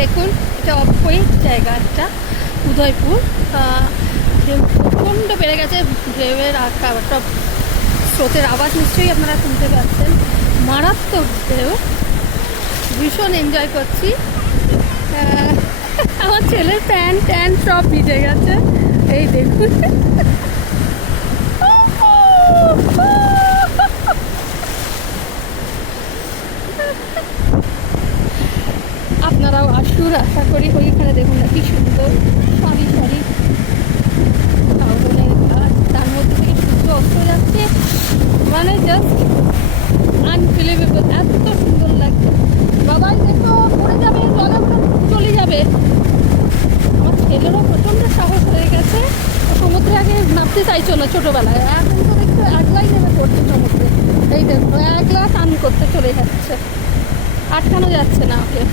দেখুন এটা অপোজিট জায়গা একটা উদয়পুর। প্রচণ্ড বেড়ে গেছে ঢেউয়ের একটা স্রোতের আওয়াজ নিশ্চয়ই আপনারা শুনতে পাচ্ছেন। মারাত্মক ঢেউ, ভীষণ এনজয় করছি। আমার ছেলের প্যান্ট ট্যান্ট সব ভিজে গেছে, এই দেখুন। আপনারাও আসুন, আশা করি। ওইখানে দেখুন না কি সুন্দর সারি সারি শ্রাবণের গাছ, তার মধ্যে থেকে সূর্য অস্ত যাচ্ছে, মানে জাস্ট আনবিলিভেবল, এত সুন্দর লাগছে। বাবাই দেখো পড়ে যাবে, জলে চলে যাবে। আমার ছেলেরও প্রচণ্ড সাহস হয়ে গেছে, সমুদ্রে আগে নামতে চাইছো না ছোটোবেলায়, এখন তো দেখছো একলাই নেমে পড়ছে সমুদ্রে। এই দেখো একলা স্নান করতে চলে যাচ্ছে, আটকানো যাচ্ছে না ওকে।